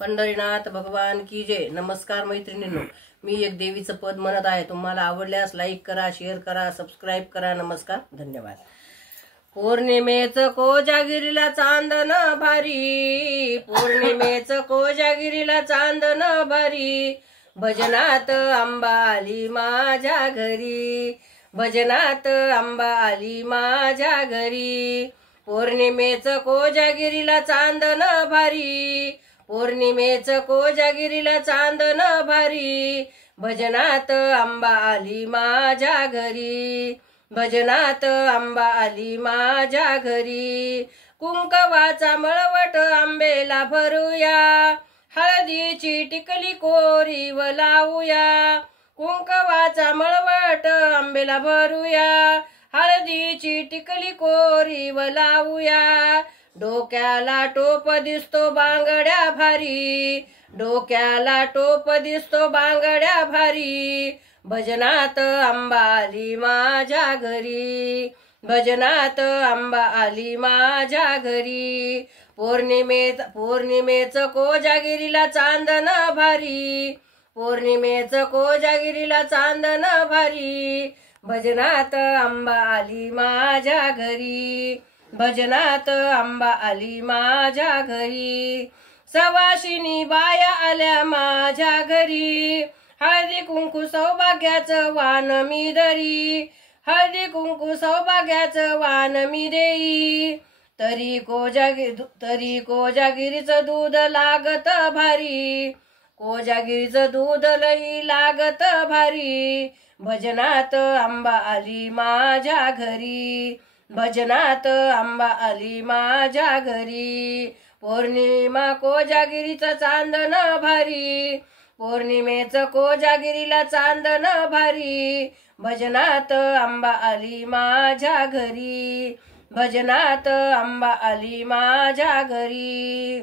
पंढरीनाथ भगवान की जय। नमस्कार मैत्रिणींनो, मी एक देवीचं पद म्हणत आहे। तुम्हाला आवडल्यास लाईक करा, शेअर करा, सबस्क्राईब करा। नमस्कार, धन्यवाद। पौर्णिमेचं कोजागिरीला चांदन भारी, पौर्णिमेचं कोजागिरीला चांदन भारी, भजनात अंबा आली माझ्या घरी, भजनात अंबा आली माझ्या घरी। पौर्णिमेचं कोजागिरीला चांदन भारी, पौर्णिमेचं कोजागिरीला चांदन भारी, भजनात अंबा आली माझ्या घरी, भजनात अंबा आली माझ्या घरी। कुंकवाचा मळवट आंबेला भरूया, हळदीची टिकली कोरीव लावूया, कुंकवाचा मळवट आंबेला भरूया, हळदीची टिकली कोरीव लावूया। डोक्याला टोप दिसतो बांगड्या भारी, डोक्याला टोप दिसतो बांगड्या भारी, भजनात अंबा आली माझ्या घरी, भजनात अंबा आली माझ्या घरी। पौर्णिमेचं कोजागिरीला चांदन भारी, पौर्णिमेचं कोजागिरीला चांदन भारी, भजनात अंबा आली माझ्या घरी, भजनात अंबा आली माझ्या घरी। सवाशिनी बाया आल्या माझ्या घरी, हळदी कुंकू सौभाग्याचं वाण मी धरी, हळदी कुंकू सौभाग्याचं वाण मी देई। तरी कोजागिरीचं दूध लागत भारी, कोजागिरीचं दूध लई लागत भारी, भजनात अंबा आली माझ्या घरी, भजनात अंबा आली माझ्या घरी। पौर्णिमा कोजागिरीचं चांदन भारी, पौर्णिमेचं कोजागिरीला चांदन भारी, भजनात अंबा आली माझ्या घरी, भजनात अंबा आली माझ्या घरी।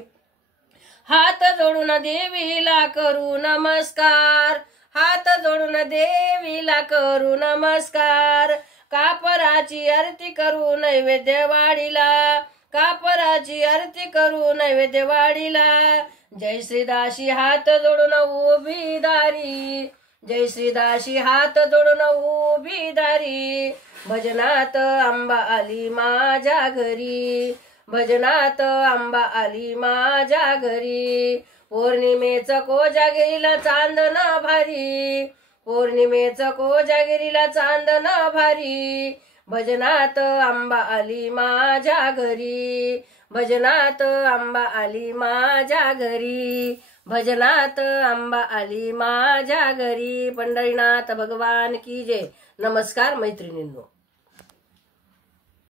हात जोडून देवीला करू नमस्कार, हात जोडून देवीला करू नमस्कार, कापराची आरती करू नैवेद्य वाढीला, कापराची आरती करू नैवेद्य वाढीला। जय श्रीदासी हात जोडून उभी दारी, जय श्रीदासी हात जोडून उभी दारी, भजनात अंबा आली माझ्या घरी, भजनात अंबा आली माझ्या घरी। पौर्णिमेचं कोजागिरीला चांदन भारी, पौर्णिमेचं कोजागिरीला चांदन भारी, भजनात अंबा आली माझ्या घरी, भजनात अंबा आली माझ्या घरी, भजनात अंबा आली माझ्या घरी। पंढरीनाथ भगवान की जय। नमस्कार मैत्रिणींनो।